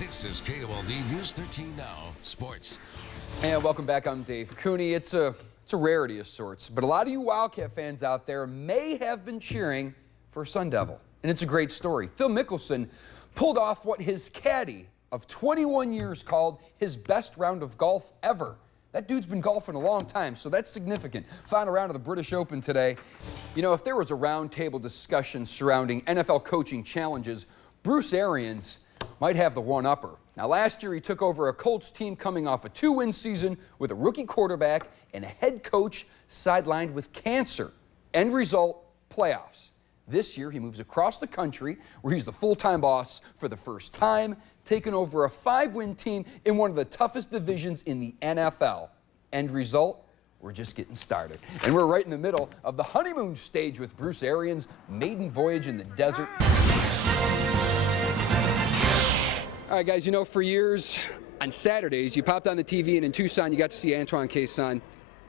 This is KOLD News 13 Now Sports. And welcome back. I'm Dave Cooney. It's a rarity of sorts, but a lot of you Wildcat fans out there may have been cheering for Sun Devil, and it's a great story. Phil Mickelson pulled off what his caddy of 21 years called his best round of golf ever. That dude's been golfing a long time, so that's significant. Final round of the British Open today. You know, if there was a roundtable discussion surrounding NFL coaching challenges, Bruce Arians might have the one-upper. Now, last year he took over a Colts team coming off a 2-win season with a rookie quarterback and a head coach sidelined with cancer. End result, playoffs. This year he moves across the country where he's the full-time boss for the first time, taking over a 5-win team in one of the toughest divisions in the NFL. End result, we're just getting started. And we're right in the middle of the honeymoon stage with Bruce Arians' maiden voyage in the desert. All right, guys, you know, for years on Saturdays, you popped on the TV, and in Tucson, you got to see Antoine Cason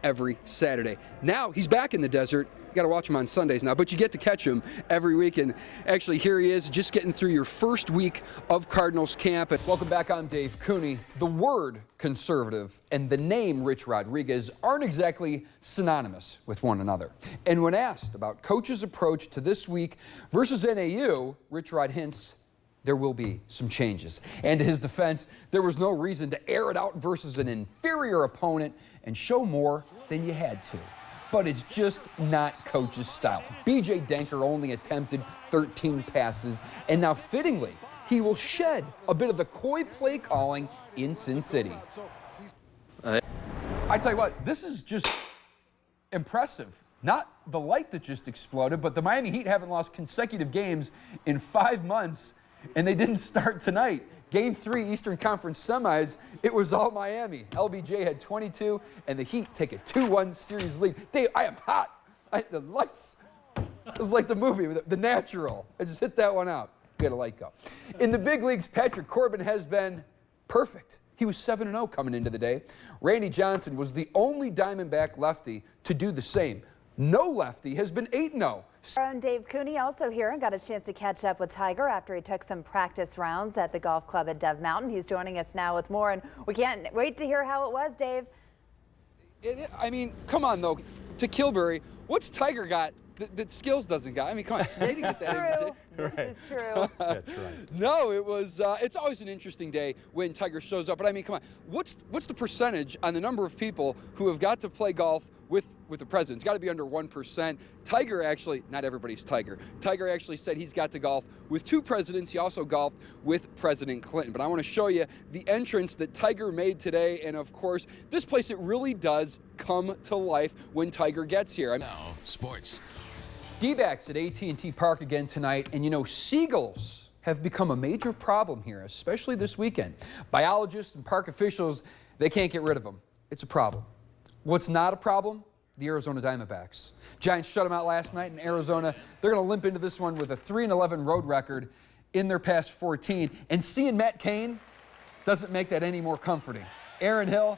every Saturday. Now he's back in the desert. You got to watch him on Sundays now, but you get to catch him every week. And actually, here he is, just getting through your first week of Cardinals camp. And welcome back. I'm Dave Cooney. The word conservative and the name Rich Rodriguez aren't exactly synonymous with one another. And when asked about Coach's approach to this week versus NAU, Rich Rod hints there will be some changes. And to his defense, there was no reason to air it out versus an inferior opponent and show more than you had to. But it's just not Coach's style. B.J. Denker only attempted 13 passes, and now fittingly, he will shed a bit of the coy play calling in Sin City. I tell you what, this is just impressive. Not the light that just exploded, but the Miami Heat haven't lost consecutive games in 5 months, and they didn't start tonight. Game 3 Eastern Conference semis, it was all Miami. LBJ had 22, and the Heat take a 2-1 series lead. Dave, I am hot. The lights, it was like the movie, The Natural. I just hit that one out. We had a light go. In the big leagues, Patrick Corbin has been perfect. He was 7-0 coming into the day. Randy Johnson was the only Diamondback lefty to do the same. No lefty has been 8-0. I'm Dave Cooney, also here, and got a chance to catch up with Tiger after he took some practice rounds at the golf club at Dove Mountain. He's joining us now with more, and we can't wait to hear how it was, Dave. I mean, come on, though. To Kilbury, what's Tiger got that Skills doesn't got? I mean, come on. This is true. This is true. That's right. No, it was. It's always an interesting day when Tiger shows up. But I mean, come on. What's the percentage on the number of people who have got to play golf with the president? It's got to be under 1%. Tiger actually, not everybody's Tiger. Tiger actually said he's got to golf with 2 presidents. He also golfed with President Clinton. But I want to show you the entrance that Tiger made today. And of course, this place, it really does come to life when Tiger gets here. Now Sports. D-backs at AT&T Park again tonight. And you know, seagulls have become a major problem here, especially this weekend. Biologists and park officials, they can't get rid of them. It's a problem. What's not a problem? The Arizona Diamondbacks. Giants shut them out last night in Arizona. They're going to limp into this one with a 3-11 road record in their past 14. And seeing Matt Cain doesn't make that any more comforting. Aaron Hill,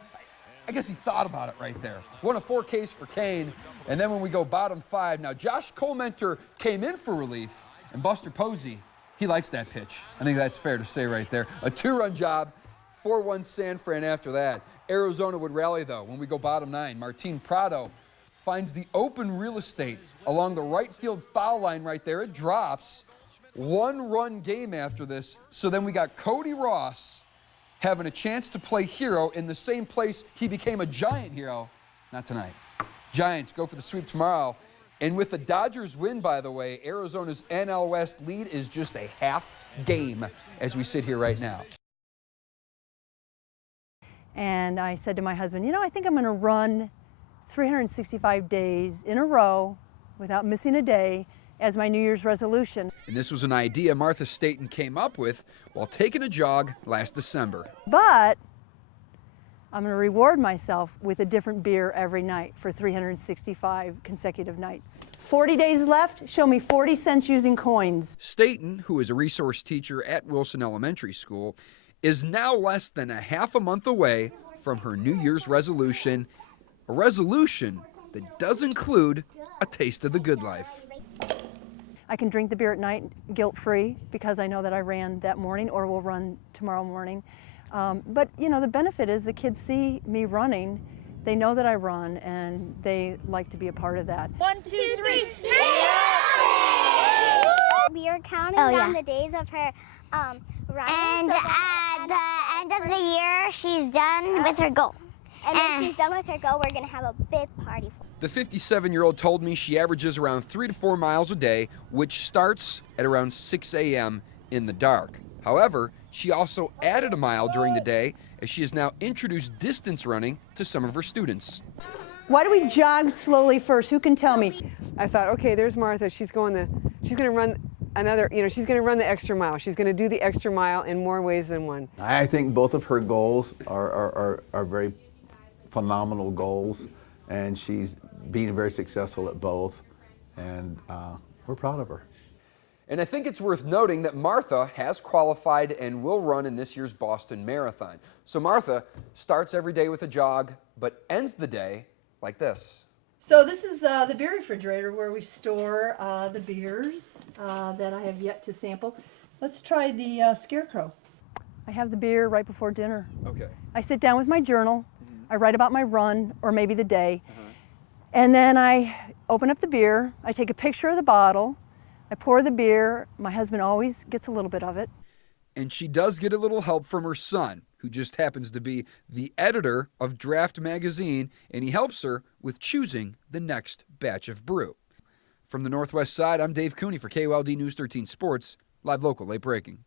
I guess he thought about it right there. 1 of 4 Ks for Cain. And then when we go bottom 5, now Josh Colmentor came in for relief, and Buster Posey, he likes that pitch. I think that's fair to say right there. A 2-run job, 4-1 San Fran after that. Arizona would rally, though, when we go bottom 9. Martin Prado finds the open real estate along the right field foul line right there. It drops. 1-run game after this. So then we got Cody Ross having a chance to play hero in the same place he became a Giant hero. Not tonight. Giants go for the sweep tomorrow. And with the Dodgers win, by the way, Arizona's NL West lead is just a half game as we sit here right now. And I said to my husband, you know, I think I'm going to run 365 days in a row without missing a day as my New Year's resolution. And this was an idea Martha Staten came up with while taking a jog last December. But I'm going to reward myself with a different beer every night for 365 consecutive nights. 40 days left, show me 40 cents using coins. Staten, who is a resource teacher at Wilson Elementary School, is now less than a half a month away from her New Year's resolution, a resolution that does include a taste of the good life. I can drink the beer at night guilt-free because I know that I ran that morning or will run tomorrow morning. But you know, the benefit is the kids see me running, they know that I run, and they like to be a part of that. 1, 2, 3. We are counting down the days of her running. And so at the end of the year, she's done with her goal. And when she's done with her goal, we're going to have a big party. The 57-year-old told me she averages around 3 to 4 miles a day, which starts at around 6 a.m. in the dark. However, she also added a mile during the day as she has now introduced distance running to some of her students. Why do we jog slowly first? Who can tell me? I thought, okay, there's Martha. She's going to run another, she's going to run the extra mile. She's going to do the extra mile in more ways than one. I think both of her goals are very phenomenal goals, and she's being very successful at both, and we're proud of her. And I think it's worth noting that Martha has qualified and will run in this year's Boston Marathon. So Martha starts every day with a jog, but ends the day like this. So this is the beer refrigerator where we store the beers that I have yet to sample. Let's try the Scarecrow. I have the beer right before dinner. Okay. I sit down with my journal. I write about my run or maybe the day. And then I open up the beer. I take a picture of the bottle. I pour the beer. My husband always gets a little bit of it. And she does get a little help from her son, who just happens to be the editor of Draft Magazine, and he helps her with choosing the next batch of brew. From the Northwest Side, I'm Dave Cooney for KOLD News 13 Sports, live local, late breaking.